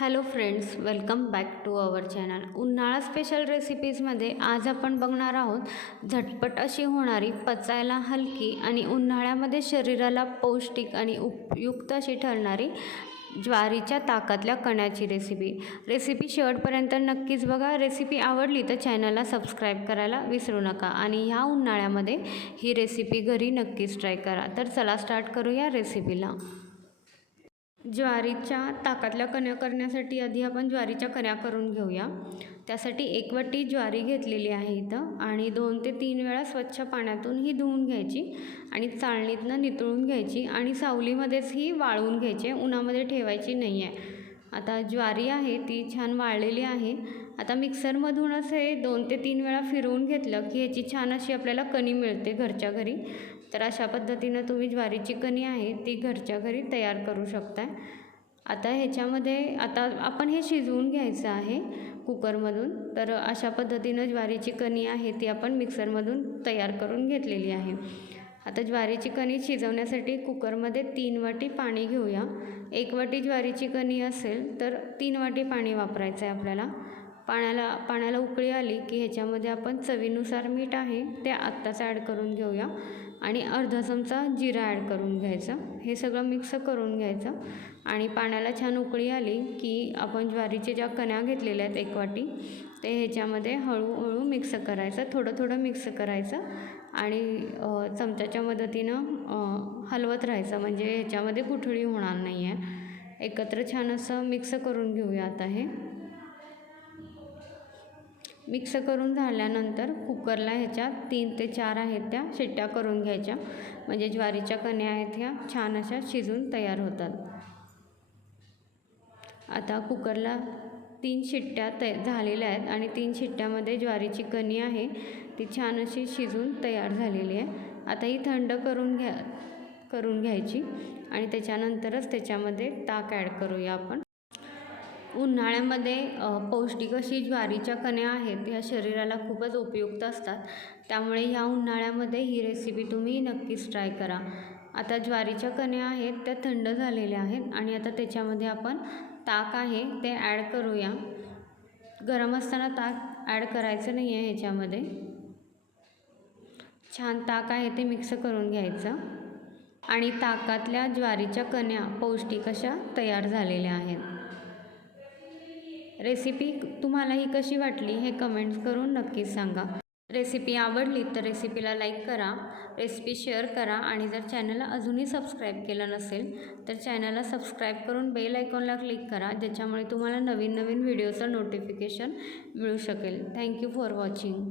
Hello friends welcome back to our channel. उन्हाळा special रेसिपीजमध्ये आज आपण बघणार आहोत झटपट अशी होणारी पचायला हलकी आणि उन्हाळ्यामध्ये शरीराला पौष्टिक आणि उपयुक्त अशी ठरणारी ज्वारीच्या ताकातल्या कण्याची रेसिपी रेसिपी शेवटपर्यंत नक्कीच बघा. रेसिपी आवडली तर चॅनलला सबस्क्राईब करायला विसरू नका आणि ह्या उन्हाळ्यामध्ये ही रेसिपी घरी नक्कीच ट्राय करा. तर चला स्टार्ट करूया रेसिपीला ज्वारीच्या ताकातल्या कण्या करण्यासाठी आधी आपण ज्वारीच्या कण्या करून घेऊया. त्यासाठी एक वाटी ज्वारी घेतलेली आहे इथं आणि दोन ते तीन वेळा स्वच्छ पाण्यातून ही धुवून घ्यायची आणि चाळणीतनं नितळून घ्यायची आणि सावलीमध्येच ही वाळवून घ्यायची. उन्हामध्ये ठेवायची नाही आहे आता ज्वारी आहे ती छान वाळलेली आहे. आता मिक्सरमधूनच हे दोन ते तीन वेळा फिरवून घेतलं की ह्याची छान अशी आपल्याला कणी मिळते घरच्या घरी. तर अशा पद्धतीनं तुम्ही ज्वारीची कणी आहे ती घरच्या घरी तयार करू शकता आता ह्याच्यामध्ये आता आपण हे शिजवून घ्यायचं आहे कुकरमधून. तर अशा पद्धतीनं ज्वारीची कणी आहे ती आपण मिक्सरमधून तयार करून घेतलेली आहे. आता ज्वारीची कणी शिजवण्यासाठी कुकरमध्ये तीन वाटी पाणी घेऊया. एक वाटी ज्वारीची कणी असेल तर तीन वाटी पाणी वापरायचं आहे आपल्याला. पाण्याला पाण्याला उकळी आली की ह्याच्यामध्ये आपण चवीनुसार मीठ आहे ते आत्ताच ॲड करून घेऊया. आणि अर्धा चमचा जिरा ॲड करून घ्यायचं. हे सगळं मिक्स करून घ्यायचं. आणि पाण्याला छान उकळी आली की आपण ज्वारीच्या ज्या कण्या घेतलेल्या आहेत एक वाटी ते ह्याच्यामध्ये हळूहळू मिक्स करायचं थोडं थोडं मिक्स करायचं आणि चमच्याच्या मदतीनं हलवत राहायचं. म्हणजे ह्याच्यामध्ये गुठळी होणार नाही आहे एकत्र छान असं मिक्स करून घेऊया आता हे. मिक्स करून झाल्यानंतर कुकरला ह्याच्यात तीन ते चार आहेत त्या शिट्ट्या करून घ्यायच्या. म्हणजे ज्वारीच्या कण्या आहेत ह्या छान अशा शिजून तयार होतात. आता कुकरला तीन शिट्ट्या तय झालेल्या आहेत आणि तीन शिट्ट्यामध्ये ज्वारीची कणी आहे. ती छान अशी शिजून तयार झालेली आहे. आता ही थंड करून घ्या करून घ्यायची आणि त्याच्यानंतरच त्याच्यामध्ये ताक ॲड करूया आपण. उन्हाळ्यामध्ये पौष्टिक अशी ज्वारीच्या कण्या आहेत ह्या शरीराला खूपच उपयुक्त असतात. त्यामुळे ह्या उन्हाळ्यामध्ये ही रेसिपी तुम्ही नक्कीच ट्राय करा. आता ज्वारीच्या कण्या आहेत त्या थंड झालेल्या आहेत आणि आता त्याच्यामध्ये आपण ताक आहे ते ॲड करूया. गरम असताना ताक ॲड करायचं नाही आहे ह्याच्यामध्ये. छान ताक आहे ते मिक्स करून घ्यायचं. आणि ताकातल्या ज्वारीच्या कण्या पौष्टिक अशा तयार झालेल्या आहेत. रेसिपी तुम्हाला ही कशी वाटली हे कमेंट्स करून नक्कीच सांगा. रेसिपी आवडली तर रेसिपीला लाईक करा रेसिपी शेअर करा आणि जर चॅनलला अजूनही सबस्क्राईब केलं नसेल तर चॅनलला सबस्क्राईब करून बेल आयकॉनला क्लिक करा ज्याच्यामुळे तुम्हाला नवीन नवीन व्हिडिओचं नोटिफिकेशन मिळू शकेल. Thank you for watching.